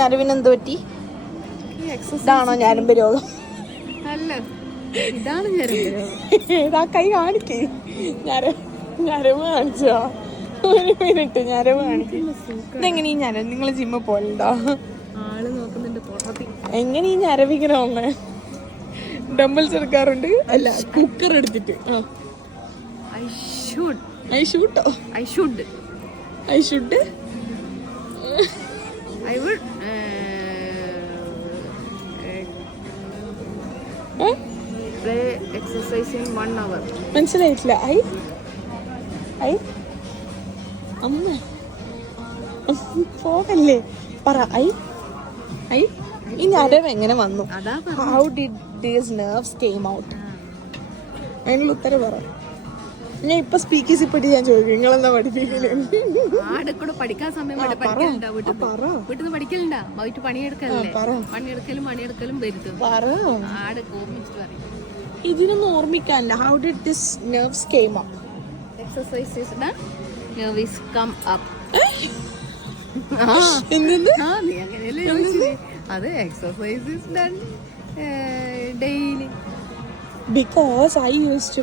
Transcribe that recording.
ഞരവിന് എന്ത് പറ്റി? ഇതാണോ ഞരമ്പ് രോഗം? അല്ല, ഇതാണ് ഞരമ്പ് രോഗം. ഇതാ കൈ കാണിക്കേ, ഞരമ്പ് കാണിച്ചോ? ഒരു മിനിറ്റ്, ഞരമ്പ് കാണിക്കും. ഇതെങ്ങനെ ഈ ഞരമ്പ്? നിങ്ങൾ ജിമ്മ് പോലുണ്ടോ? ആള് നോക്കുന്നുണ്ട് പൊട്ടത്തി. എങ്ങനെ ഈ ഞരവിങ്ങനെ വന്നേ? ഡംബിൾസ് എടുക്കാറുണ്ട്. അല്ല, കുക്കർ എടുത്തിട്ട്. I should. I would play exercise in 1 hour. മനസ്സിലായിട്ടില്ല. അമ്മ പോകല്ലേ, പറ. ഈ ഞരവ് എങ്ങനെ വന്നു? How did these nerves came out? അതിനുള്ള ഉത്തരം പറ. ഞാൻ ഇപ്പൊ സ്പീക്കേഴ്സ് ഇപ്പൊ ഞാൻ ചോദിക്കും, നിങ്ങളെന്താ പഠിപ്പിക്കല്? പഠിക്കാൻ സമയം വീട്ടിൽ നിന്ന് പഠിക്കലുണ്ടാ? വൈകിട്ട് പണിയെടുക്കലും വരുത്തും. ഇതിനൊന്നും ഓർമ്മിക്കാനില്ല. How did this nerves came up? Exercise is done, nerves come up. അത് exercise is done daily. Because I used to